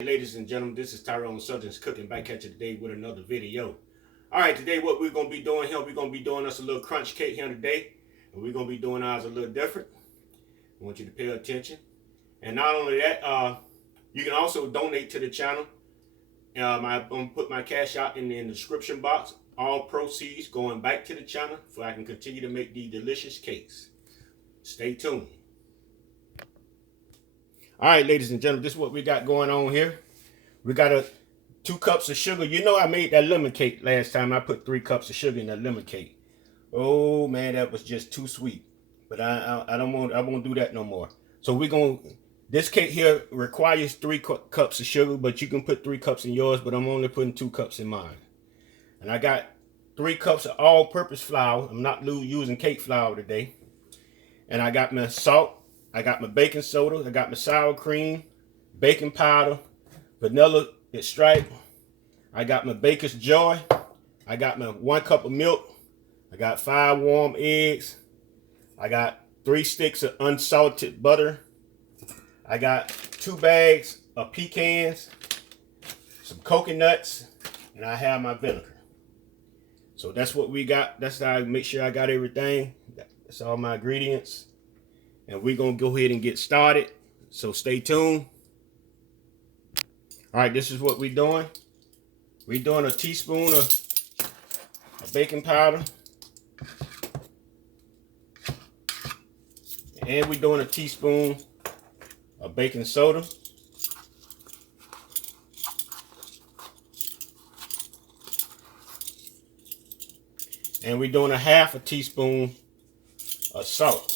Ladies and gentlemen, this is Tyron'e Southern's Cooking back at you today with another video. Alright, today what we're going to be doing here, we're going to be doing us a little crunch cake here today. And we're going to be doing ours a little different. I want you to pay attention. And not only that, you can also donate to the channel. I'm going to put my cash out in the description box. All proceeds going back to the channel so I can continue to make these delicious cakes. Stay tuned. All right, ladies and gentlemen, this is what we got going on here. We got 2 cups of sugar. You know I made that lemon cake last time. I put 3 cups of sugar in that lemon cake. Oh man, that was just too sweet. But I won't do that no more. So this cake here requires 3 cups of sugar, but you can put 3 cups in yours, but I'm only putting 2 cups in mine. And I got 3 cups of all-purpose flour. I'm not using cake flour today. And I got my salt. I got my baking soda, I got my sour cream, baking powder, vanilla extract, I got my baker's joy, I got my 1 cup of milk, I got 5 warm eggs, I got 3 sticks of unsalted butter, I got 2 bags of pecans, some coconuts, and I have my vinegar. So that's what we got. That's how I make sure I got everything. That's all my ingredients. And we're going to go ahead and get started. So stay tuned. All right, this is what we're doing. We're doing a teaspoon of baking powder. And we're doing a teaspoon of baking soda. And we're doing a 1/2 teaspoon of salt.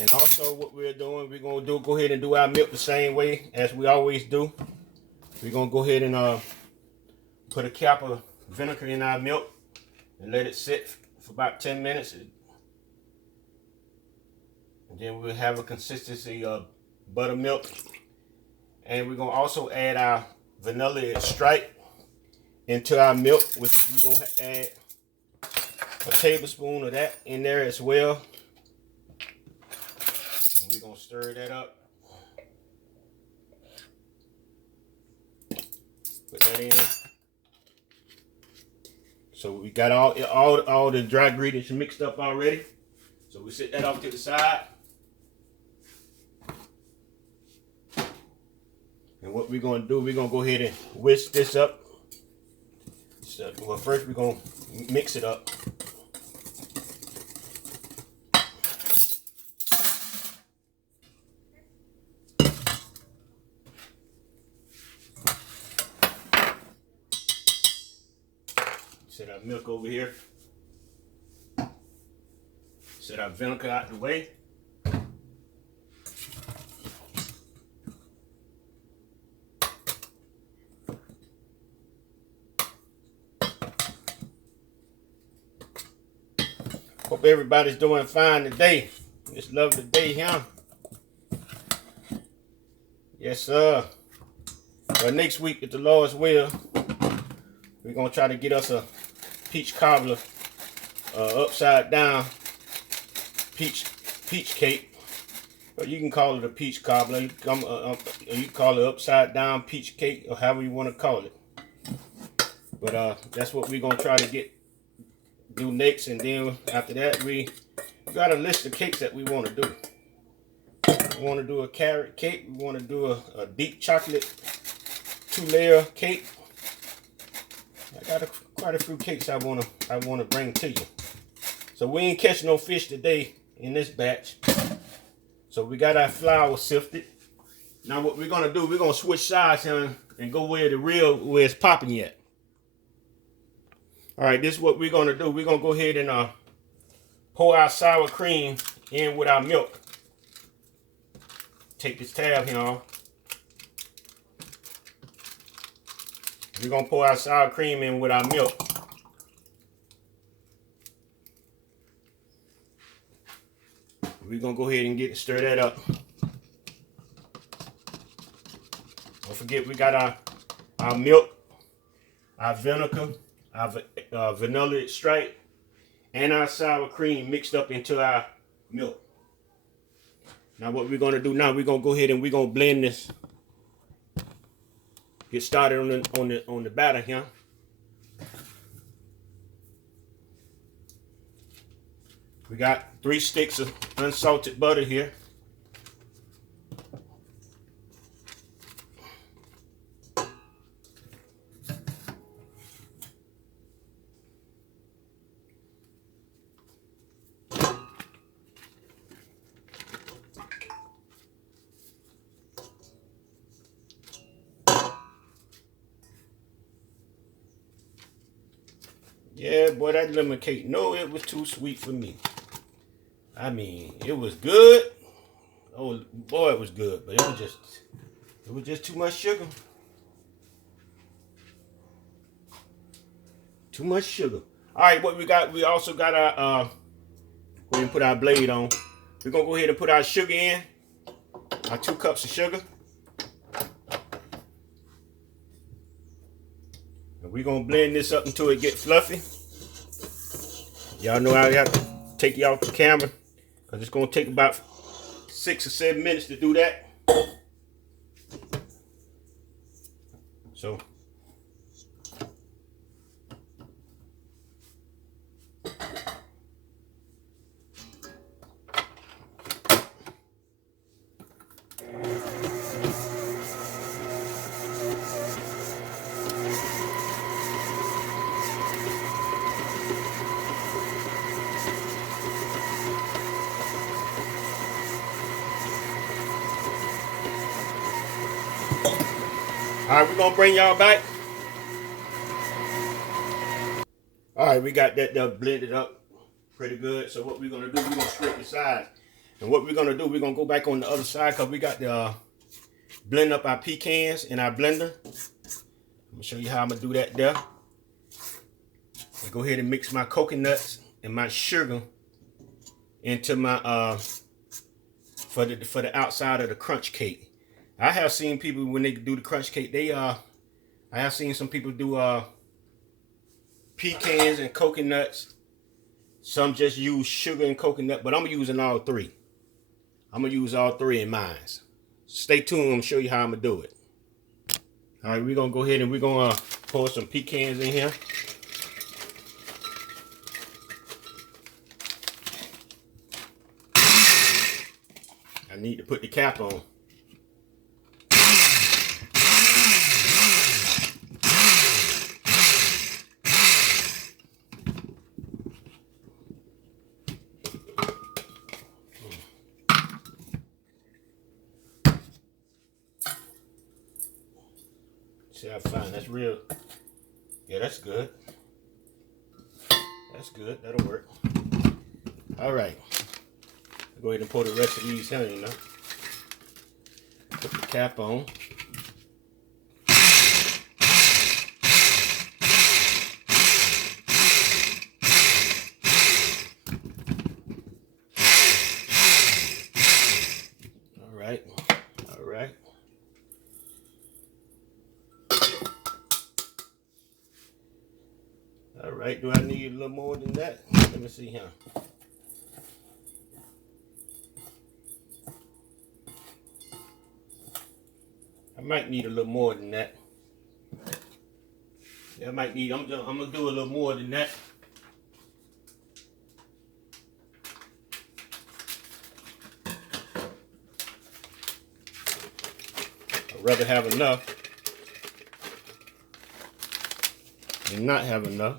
And also what we're doing, we're going to go ahead and do our milk the same way as we always do. We're going to go ahead and put a cap of vinegar in our milk and let it sit for about 10 minutes. And then we'll have a consistency of buttermilk. And we're going to also add our vanilla extract into our milk, which we're going to add a tablespoon of that in there as well. We're going to stir that up. Put that in. So we got all the dry ingredients mixed up already. So we set that off to the side. And what we're going to do, we're going to go ahead and whisk this up. So, well, first we're going to mix it up. Set our milk over here. Set our vinegar out the way. Hope everybody's doing fine today. This lovely day here. Yes, sir. Well, next week, if the Lord's will, we're going to try to get us a peach cobbler, upside down peach cake. But you can call it a peach cobbler. You can call it upside down peach cake, or however you want to call it. But that's what we're going to try to do next. And then after that, we got a list of cakes that we want to do. We want to do a carrot cake. We want to do a deep chocolate 2-layer cake. I got quite a few cakes I wanna bring to you. So we ain't catch no fish today in this batch. So we got our flour sifted. Now what we're gonna do, we're gonna switch sides here and go where it's popping yet. All right, this is what we're gonna do. We're gonna go ahead and pour our sour cream in with our milk. Take this tab here off. We're going to pour our sour cream in with our milk. We're going to go ahead and stir that up. Don't forget we got our milk, our vinegar, our vanilla extract and our sour cream mixed up into our milk. Now what we're gonna do now, we're gonna go ahead and we're gonna blend this. Get started on the batter here. We got 3 sticks of unsalted butter here. Yeah, boy, that lemon cake, no, it was too sweet for me. I mean, it was good. Oh, boy, it was good, but it was just too much sugar. Too much sugar. All right, what we got, we also got our, go ahead and put our blade on. We're going to go ahead and put our sugar in, our 2 cups of sugar. And we're going to blend this up until it gets fluffy. Y'all know I have to take you off the camera because it's going to take about 6 or 7 minutes to do that. So, all right, we're going to bring y'all back. All right, we got that blended up pretty good. So what we're going to do, we're going to scrape the sides. And what we're going to do, we're going to go back on the other side because we got the blend up our pecans in our blender. I'm going to show you how I'm going to do that there. I go ahead and mix my coconuts and my sugar into my, for the outside of the crunch cake. I have seen people when they do the crunch cake, I have seen some people do pecans and coconuts. Some just use sugar and coconut, but I'm using all 3. I'm gonna use all 3 in mine. Stay tuned, I'm gonna show you how I'm gonna do it. All right, we're gonna go ahead and we're gonna pour some pecans in here. I need to put the cap on. See how fine, that's real. Yeah, that's good. That's good, that'll work. All right. Go ahead and pour the rest of these here, you know. Put the cap on. All right. All right. All right, do I need a little more than that? Let me see here. I might need a little more than that. Yeah, I might need, I'm gonna do a little more than that. I'd rather have enough than not have enough.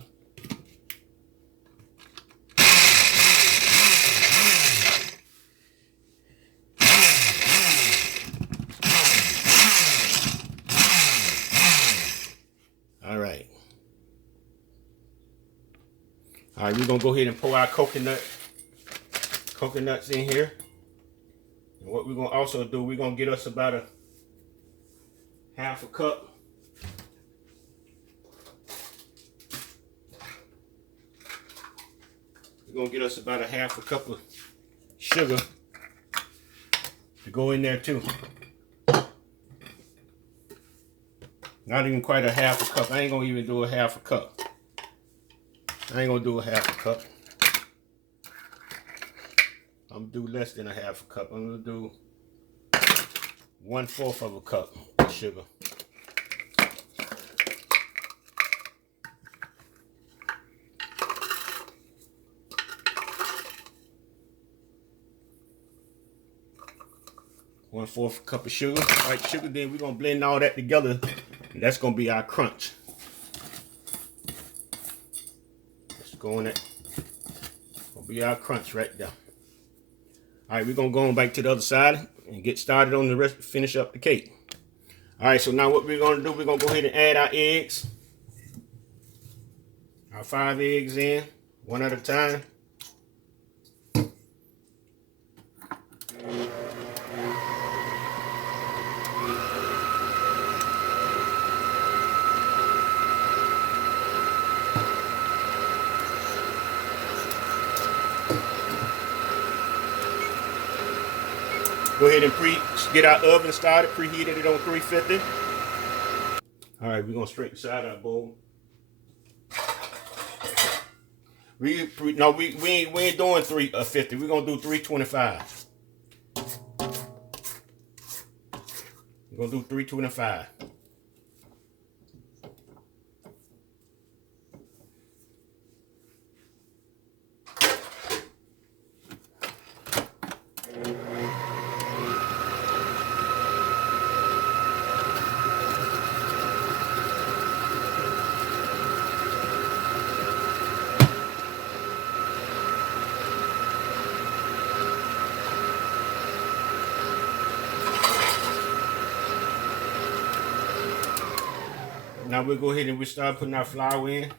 All right, we're gonna go ahead and pour our coconuts in here. And what we're gonna also do, we're gonna get us about a half a cup. We're gonna get us about a half a cup of sugar to go in there too. Not even quite a half a cup. I ain't gonna even do a half a cup. I ain't gonna do a half a cup. I'm gonna do less than a half a cup. I'm gonna do 1/4 of a cup of sugar. One-fourth cup of sugar. All right, sugar. Then we're gonna blend all that together, and that's gonna be our crunch. Let's go in it. Gonna be our crunch right there. All right, we're gonna go on back to the other side and get started on the rest. Finish up the cake. All right, so now what we're gonna do? We're gonna go ahead and add our eggs. Our 5 eggs in, one at a time. Go ahead and get our oven started, preheated it on 350. All right, we're gonna straighten the side of our bowl. We ain't doing 350. We're gonna do 325. We're gonna do 325. Now we'll go ahead and we start putting our flour in.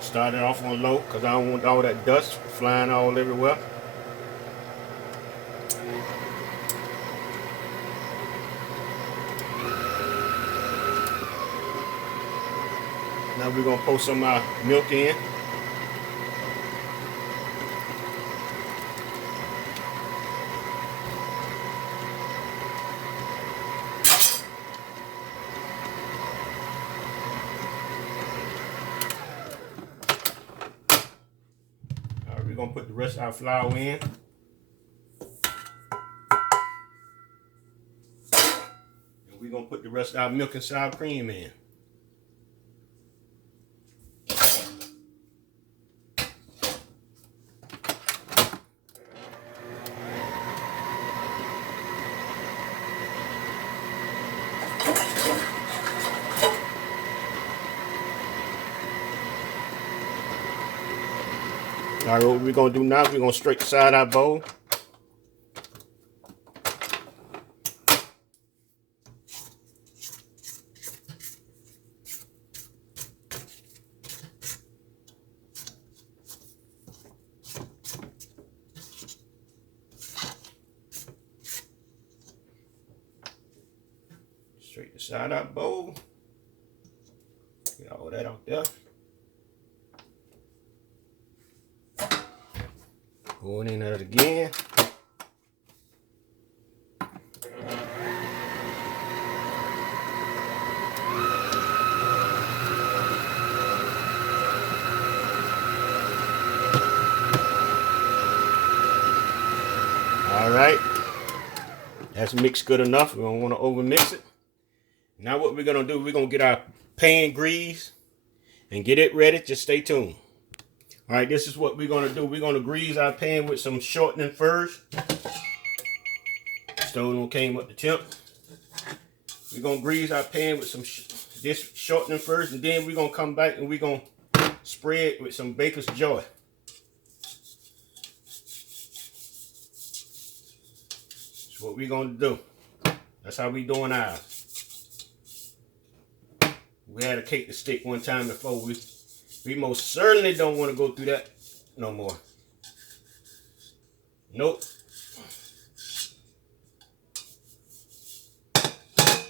Start it off on low because I don't want all that dust flying all everywhere. Now we're gonna pour some milk in. All right, we're gonna put the rest of our flour in. And we're gonna put the rest of our milk and sour cream in. All right, what we're gonna do now, we're gonna straighten the side of our bowl. Straighten the side of our bowl. Get all that out there. Going in there again. All right, that's mixed good enough. We don't want to over mix it. Now what we're gonna do, we're gonna get our pan greased and get it ready. Just stay tuned. All right, this is what we're gonna do. We're gonna grease our pan with some shortening first. Stove on came up the temp. We're gonna grease our pan with some this shortening first, and then we're gonna come back and we're gonna spray it with some Baker's Joy. That's what we're gonna do. That's how we doing ours. We had a cake to stick one time before. We most certainly don't want to go through that no more. Nope.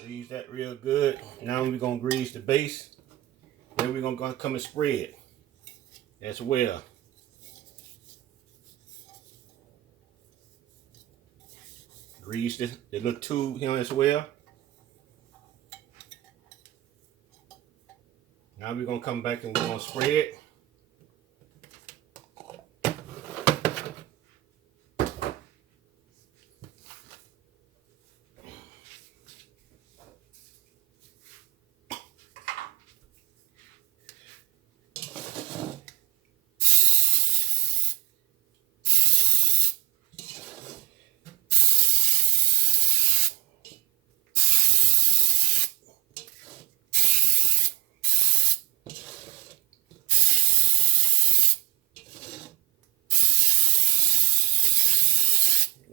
Grease that real good. Now we're going to grease the base. Then we're going to come and spread as well. Grease the little tube here as well. Now we're gonna come back and we're gonna spread.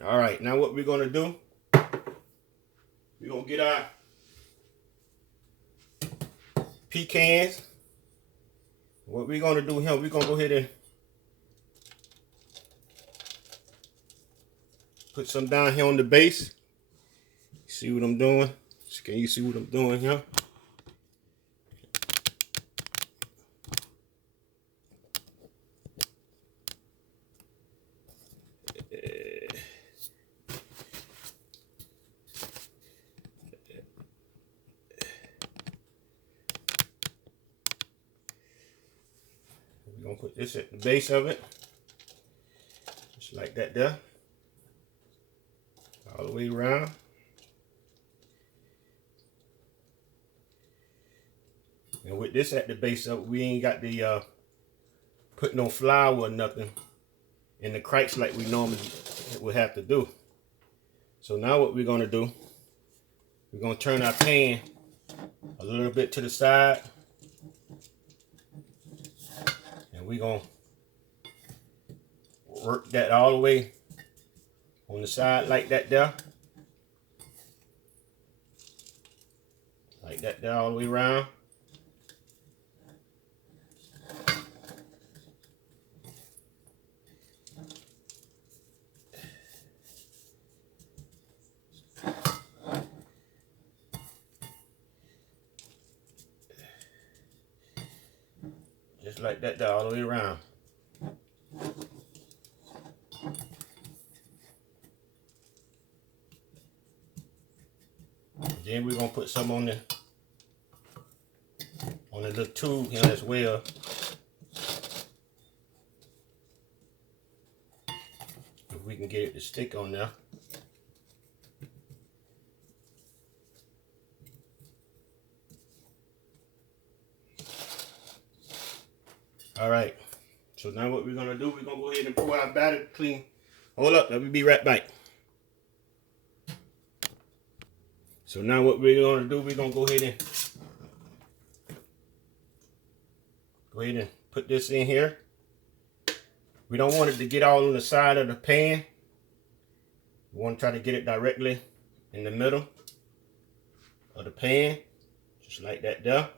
All right, now what we're gonna do, we're gonna get our pecans. What we're gonna do here, we're gonna go ahead and put some down here on the base. See what I'm doing? Can you see what I'm doing here? We're gonna put this at the base of it, just like that there, all the way around. And with this at the base of it, we ain't got the put no flour or nothing in the cracks like we normally would have to do. So now what we're gonna do, we're gonna turn our pan a little bit to the side, and we're gonna work that all the way on the side like that there, like that there all the way around. Just like that there all the way around. Then we're gonna put some on the little tube here as well. If we can get it to stick on there. All right, so now what we're gonna do, we're gonna go ahead and pour our batter clean. Hold up, let me be right back. So now what we're gonna do, we're gonna go ahead and put this in here. We don't want it to get all on the side of the pan. We want to try to get it directly in the middle of the pan, just like that there.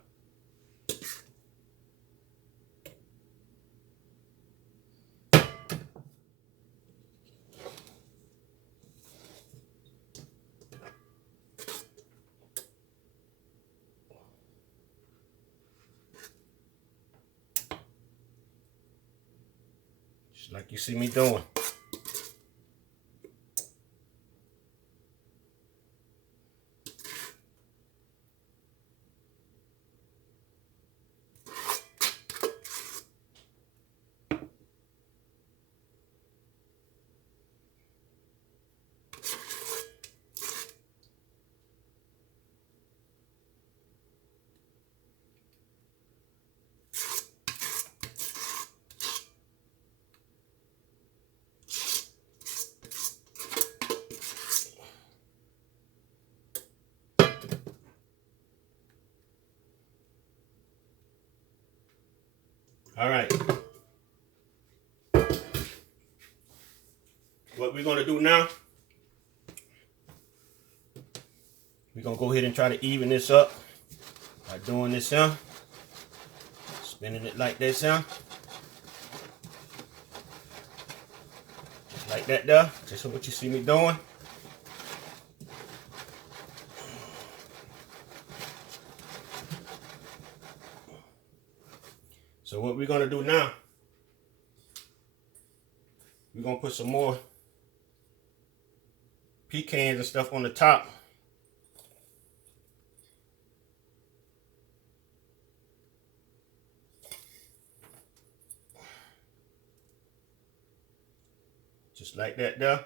Just like you see me doing. All right. What we're gonna do now, we're gonna go ahead and try to even this up by doing this here, spinning it like this here, just like that there. Just what you see me doing. So what we're gonna do now, we're gonna put some more pecans and stuff on the top. Just like that there.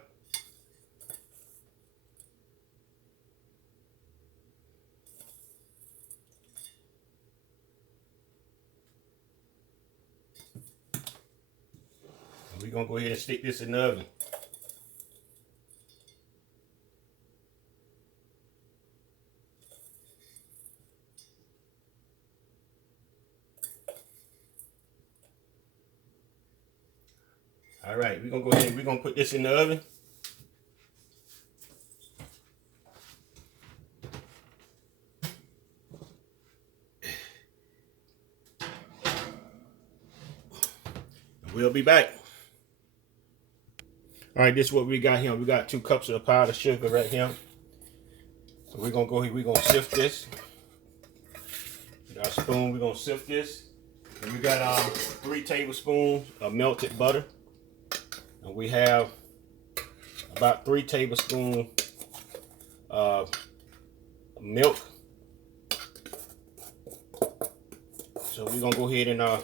We're gonna go ahead and stick this in the oven. All right, we're gonna go ahead and we're gonna put this in the oven. We'll be back. All right, this is what we got here. We got 2 cups of powdered sugar right here. So we're gonna go here, we're gonna sift this. With our spoon, we're gonna sift this. And we got 3 tablespoons of melted butter. And we have about 3 tablespoons of milk. So we're gonna go ahead and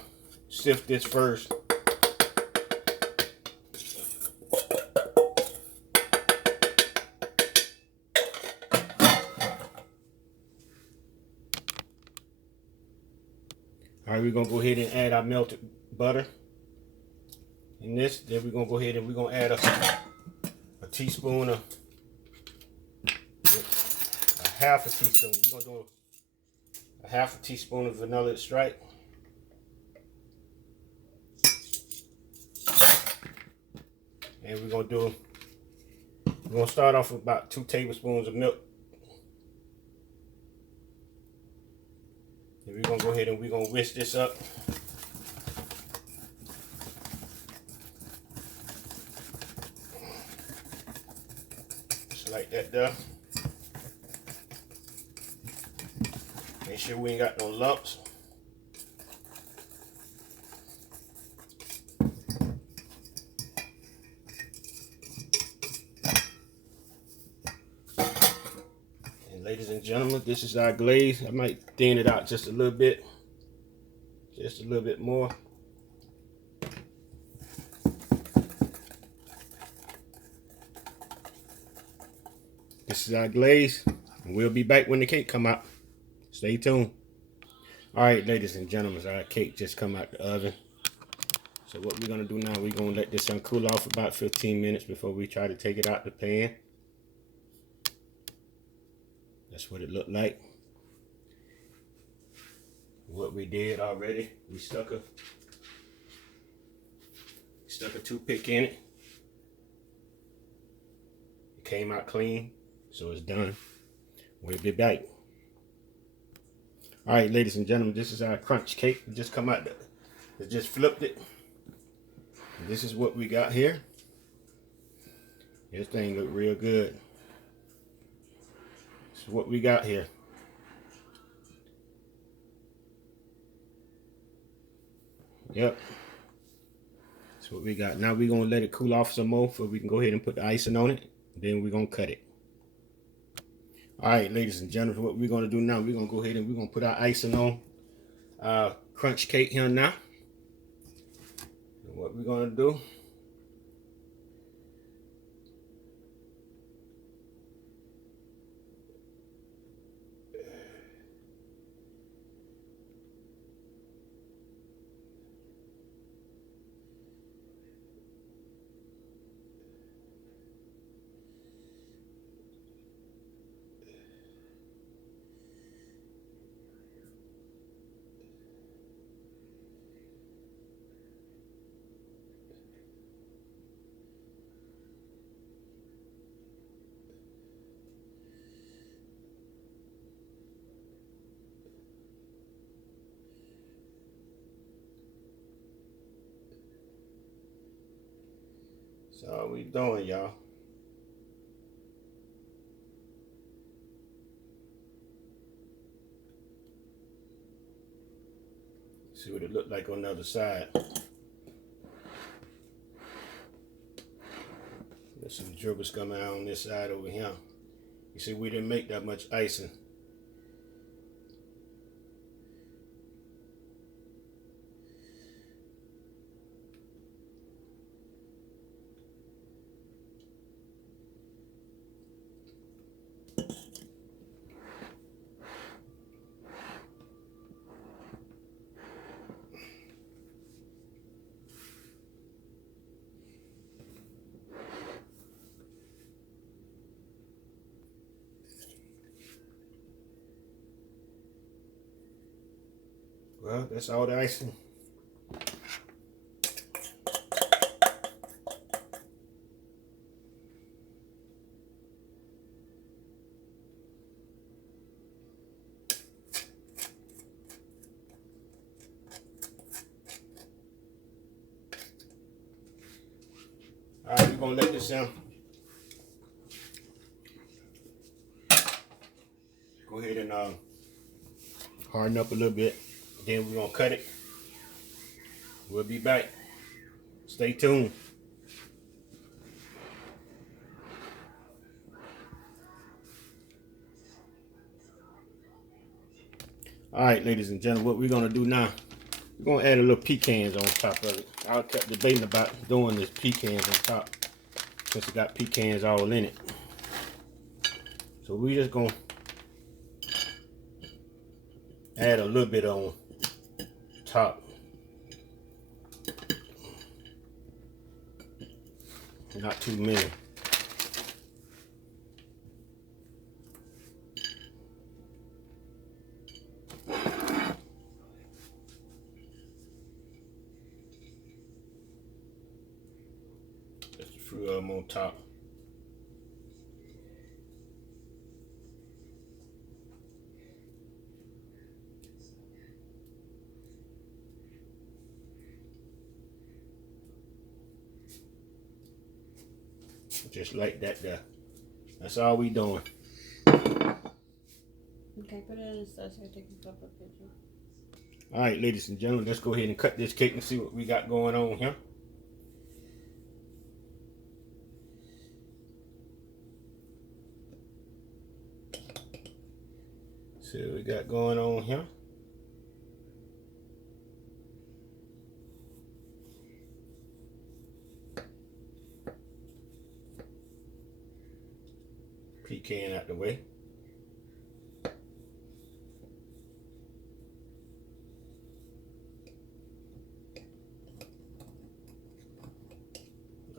sift this first. All right, we're gonna go ahead and add our melted butter in this. Then we're gonna go ahead and we're gonna add a teaspoon of, a half a teaspoon. We're gonna do a half a teaspoon of vanilla extract. And we're gonna start off with about 2 tablespoons of milk. And we're gonna go ahead and we're gonna whisk this up. Just like that there. Make sure we ain't got no lumps. Ladies and gentlemen, this is our glaze. I might thin it out just a little bit. Just a little bit more. This is our glaze. And we'll be back when the cake come out. Stay tuned. Alright, ladies and gentlemen, our cake just come out the oven. So what we're going to do now, we're going to let this one cool off about 15 minutes before we try to take it out the pan. That's what it looked like. What we did already, we stuck a toothpick in it. It came out clean, so it's done. We'll be back. All right, ladies and gentlemen, this is our crunch cake. It just come out, it just flipped it. And this is what we got here. This thing look real good. What we got here. Yep. That's what we got. Now we're going to let it cool off some more so we can go ahead and put the icing on it. Then we're going to cut it. Alright, ladies and gentlemen, what we're going to do now, we're going to go ahead and we're going to put our icing on our crunch cake here now. And what we're going to do, that's all we doing, y'all. See what it looked like on the other side. There's some dribbles coming out on this side over here. You see, we didn't make that much icing. Well, that's all the icing. All right, we're gonna let this go ahead and harden up a little bit. Then we're gonna cut it. We'll be back. Stay tuned. All right, ladies and gentlemen, what we're gonna do now, we're gonna add a little pecans on top of it. I kept debating about doing this pecans on top since it got pecans all in it. So we're just gonna add a little bit on top. Not too many. Just a few of them on top. Just like that there. That's all we doing. Okay, put it in the sauce so I take a couple of pictures. All right, ladies and gentlemen, let's go ahead and cut this cake and see what we got going on here. See what we got going on here. Pecan out the way.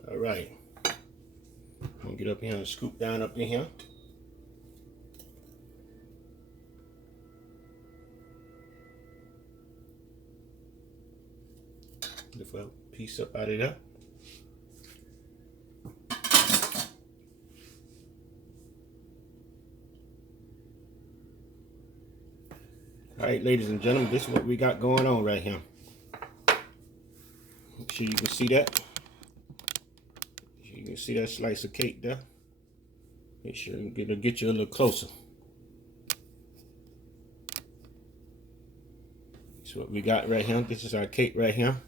All right. I'm gonna get up here and scoop down up in here. Lift a piece up out of there. All right, ladies and gentlemen, this is what we got going on right here. Make sure you can see that. You can see that slice of cake there. Make sure it'll get you a little closer. That's what we got right here. This is our cake right here.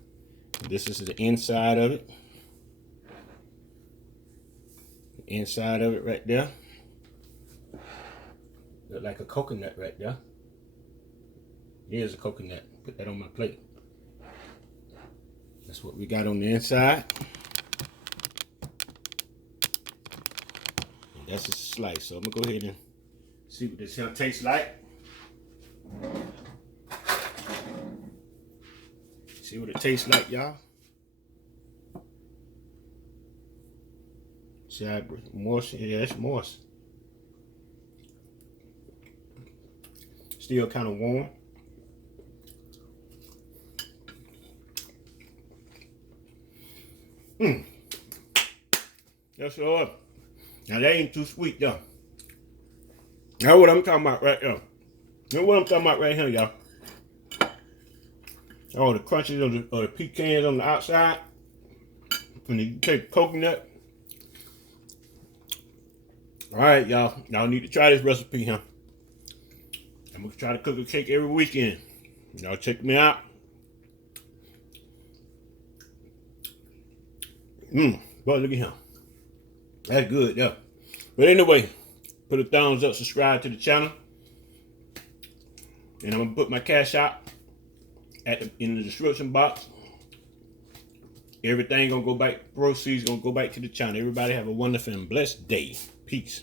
This is the inside of it. The inside of it right there. Look like a coconut right there. Here's a coconut. Put that on my plate. That's what we got on the inside. And that's a slice. So I'm gonna go ahead and see what this here tastes like. See what it tastes like, y'all. See how moist? Yeah, it's moist. Still kind of warm. That's all. Now that ain't too sweet though. That's what I'm talking about right there. That's what I'm talking about right here, y'all. All the crunches of the pecans on the outside. And you take coconut. Alright, y'all. Y'all need to try this recipe, huh? I'm gonna try to cook a cake every weekend. Y'all check me out. Boy, look at him. That's good, yeah. But anyway, put a thumbs up, subscribe to the channel. And I'm going to put my cash out in the description box. Everything going to go back, proceeds going to go back to the channel. Everybody have a wonderful and blessed day. Peace.